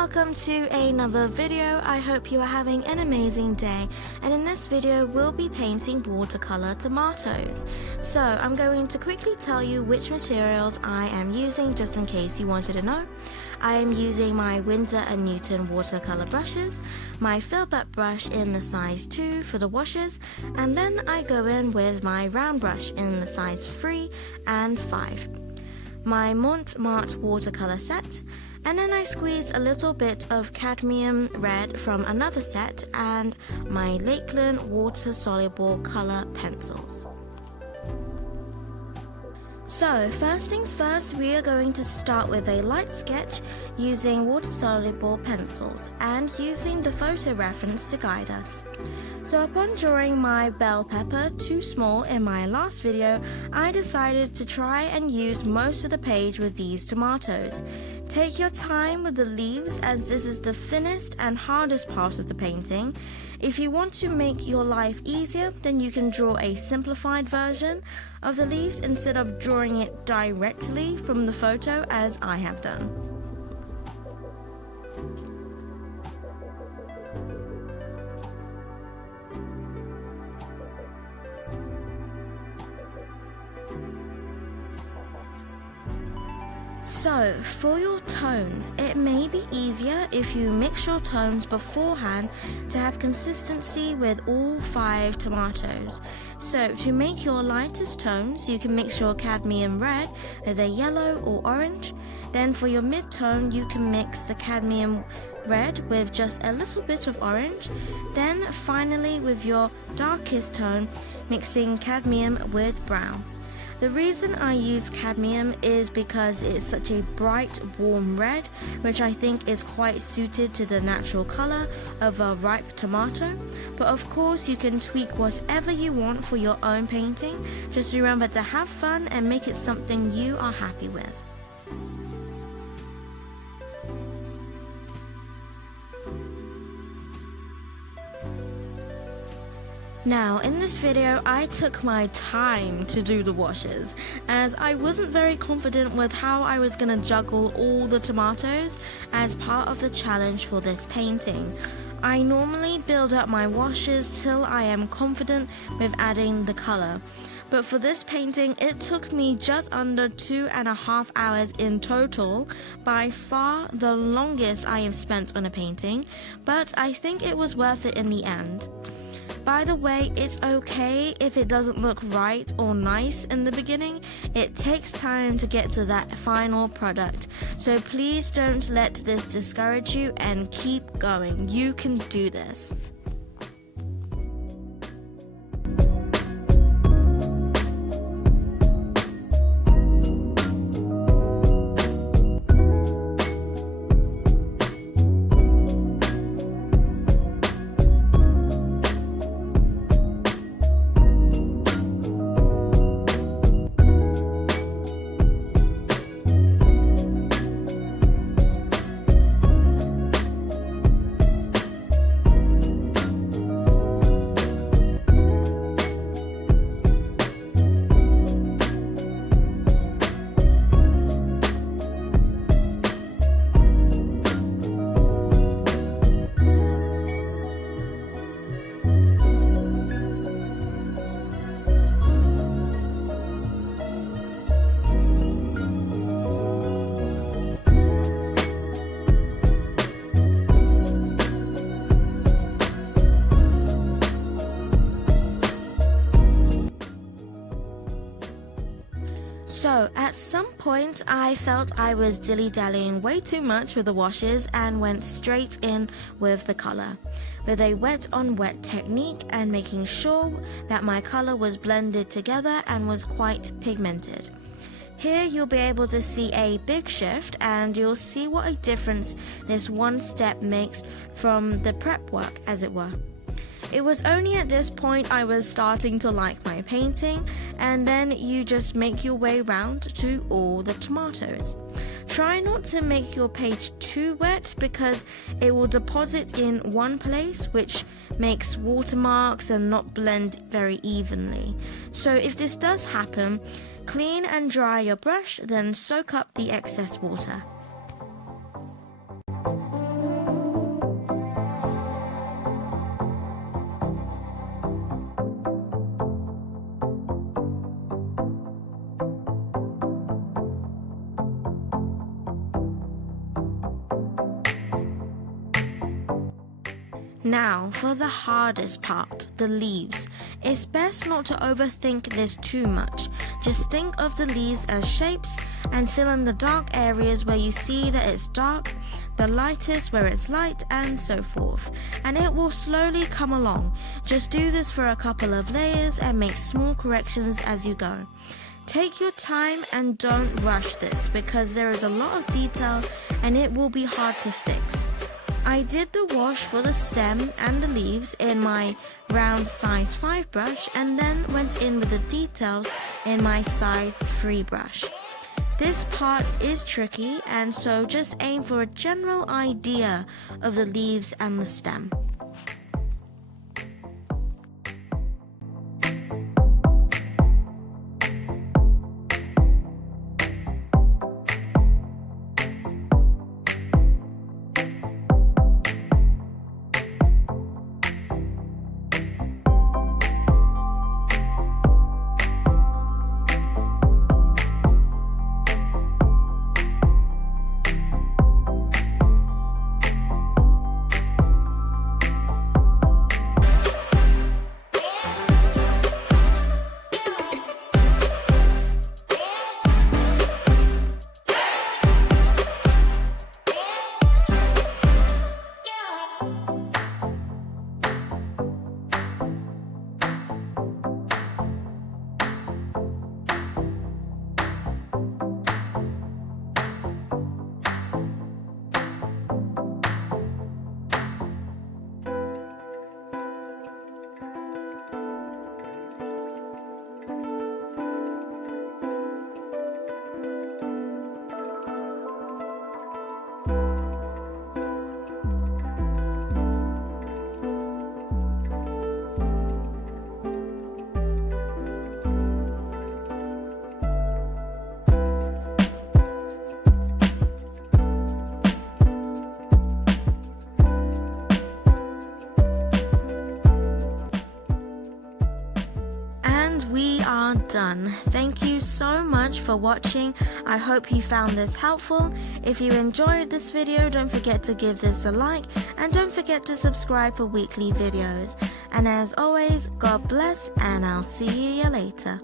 welcome to another video. I hope you are having an amazing day, and in this video we'll be painting watercolor tomatoes. So I'm going to quickly tell you which materials I am using just in case you wanted to know. I am using my Winsor & Newton watercolor brushes, my Filbert brush in the size 2 for the washes, and then I go in with my round brush in the size 3 and 5. My Montmartre watercolor set, and then I squeeze a little bit of cadmium red from another set and my Lakeland water-soluble color pencils. So first things first, we are going to start with a light sketch using water-soluble pencils and using the photo reference to guide us. So upon drawing my bell pepper too small in my last video, I decided to try and use most of the page with these tomatoes. Take your time with the leaves, as this is the thinnest and hardest part of the painting. If you want to make your life easier, then you can draw a simplified version of the leaves instead of drawing it directly from the photo as I have done. So, for your tones, it may be easier if you mix your tones beforehand to have consistency with all 5 tomatoes. So, to make your lightest tones, you can mix your cadmium red with a yellow or orange. Then for your mid-tone, you can mix the cadmium red with just a little bit of orange. Then finally, with your darkest tone, mixing cadmium with brown. The reason I use cadmium is because it's such a bright, warm red, which I think is quite suited to the natural color of a ripe tomato. But of course, you can tweak whatever you want for your own painting. Just remember to have fun and make it something you are happy with. Now, in this video, I took my time to do the washes, as I wasn't very confident with how I was going to juggle all the tomatoes as part of the challenge for this painting. I normally build up my washes till I am confident with adding the color. But for this painting, it took me just under 2.5 hours in total, by far the longest I have spent on a painting, but I think it was worth it in the end. By the way, it's okay if it doesn't look right or nice in the beginning. It takes time to get to that final product. So please don't let this discourage you and keep going. You can do this. So, at some point I felt I was dilly-dallying way too much with the washes and went straight in with the color, with a wet-on-wet technique and making sure that my color was blended together and was quite pigmented. Here you'll be able to see a big shift, and you'll see what a difference this one step makes from the prep work, as it were. It was only at this point I was starting to like my painting, and then you just make your way round to all the tomatoes. Try not to make your page too wet because it will deposit in one place, which makes watermarks and not blend very evenly. So if this does happen, clean and dry your brush, then soak up the excess water. Now, for the hardest part, the leaves. It's best not to overthink this too much. Just think of the leaves as shapes and fill in the dark areas where you see that it's dark, the lightest where it's light, and so forth. And it will slowly come along. Just do this for a couple of layers and make small corrections as you go. Take your time and don't rush this because there is a lot of detail and it will be hard to fix. I did the wash for the stem and the leaves in my round size 5 brush and then went in with the details in my size 3 brush. This part is tricky, and so just aim for a general idea of the leaves and the stem. We are done. Thank you so much for watching. I hope you found this helpful. If you enjoyed this video, don't forget to give this a like and don't forget to subscribe for weekly videos. And as always, God bless and I'll see you later.